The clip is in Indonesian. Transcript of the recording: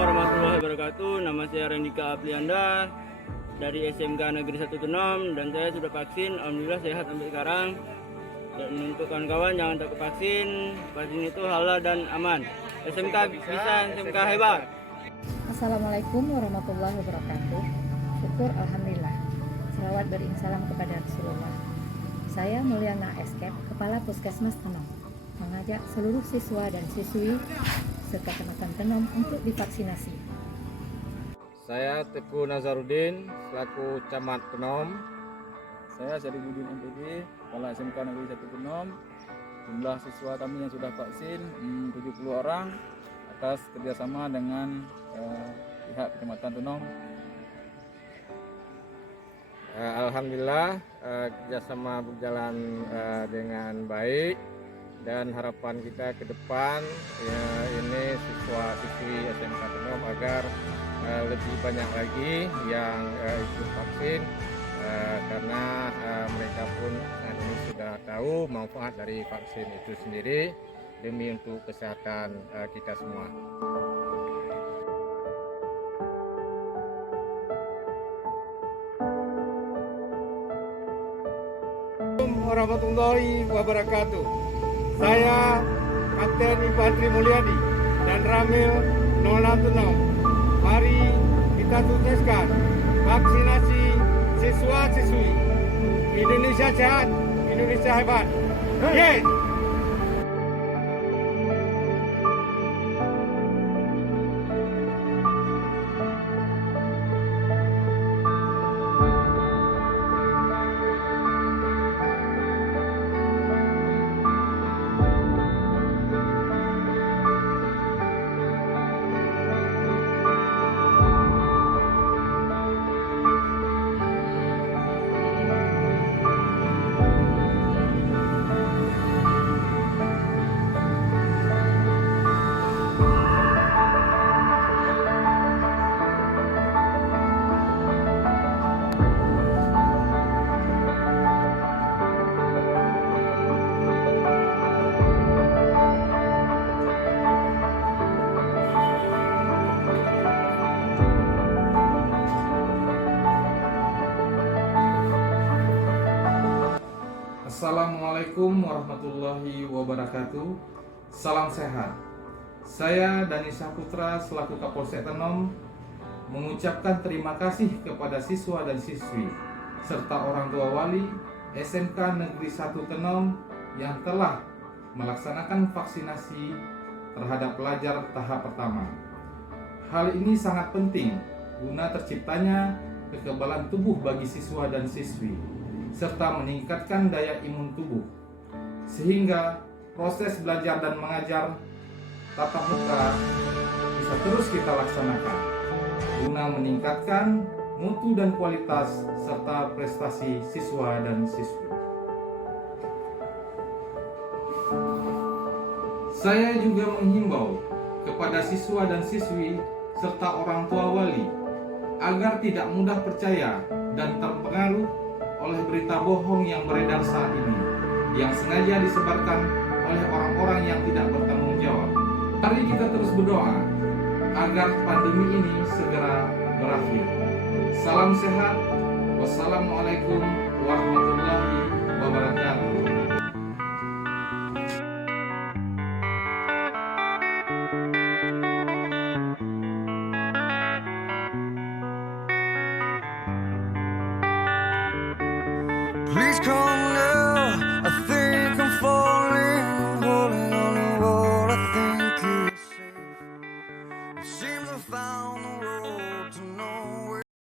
warahmatullahi wabarakatuh. Nama saya Rendika Aprianda dari SMK Negeri 1 Tenom dan saya sudah vaksin. Alhamdulillah sehat sampai sekarang. Dan untuk kawan-kawan jangan takut vaksin. Vaksin itu halal dan aman. SMK bisa, SMK hebat. Assalamualaikum warahmatullahi wabarakatuh. Syukur alhamdulillah. Selawat beriring salam kepada Rasulullah. Saya Mulyana Eskep, Kepala Puskesmas Tenom, mengajak seluruh siswa dan siswi serta kecamatan Tenom untuk divaksinasi. Saya Teguh Nazarudin, selaku Camat Tenom. Saya Syarifudin MPD, Kepala SMK Negeri 1 Tenom. Jumlah siswa kami yang sudah vaksin 70 orang atas kerjasama dengan pihak Kecamatan Tenom. Alhamdulillah kerjasama berjalan dengan baik dan harapan kita ke depan ya, ini siswa-siswi SMK Tenom agar lebih banyak lagi yang ikut vaksin karena mereka pun saat ini sudah tahu manfaat dari vaksin itu sendiri demi untuk kesehatan kita semua. Warahmatullahi wabarakatuh. Saya Kapten Infantri Mulyadi dan Ramil 066. Mari kita sukseskan vaksinasi siswa-siswi. Indonesia sehat, Indonesia hebat. Yes! Assalamualaikum warahmatullahi wabarakatuh. Salam sehat. Saya Dani Saputra selaku Kapolsek Tenom mengucapkan terima kasih kepada siswa dan siswi serta orang tua wali SMK Negeri 1 Tenom yang telah melaksanakan vaksinasi terhadap pelajar tahap pertama. Hal ini sangat penting guna terciptanya kekebalan tubuh bagi siswa dan siswi serta meningkatkan daya imun tubuh sehingga proses belajar dan mengajar tatap muka bisa terus kita laksanakan guna meningkatkan mutu dan kualitas serta prestasi siswa dan siswi. Saya juga menghimbau kepada siswa dan siswi serta orang tua wali agar tidak mudah percaya dan terpengaruh oleh berita bohong yang beredar saat ini yang sengaja disebarkan oleh orang-orang yang tidak bertanggung jawab. Mari kita terus berdoa agar pandemi ini segera berakhir. Salam sehat. Wassalamualaikum warahmatullahi wabarakatuh. Please call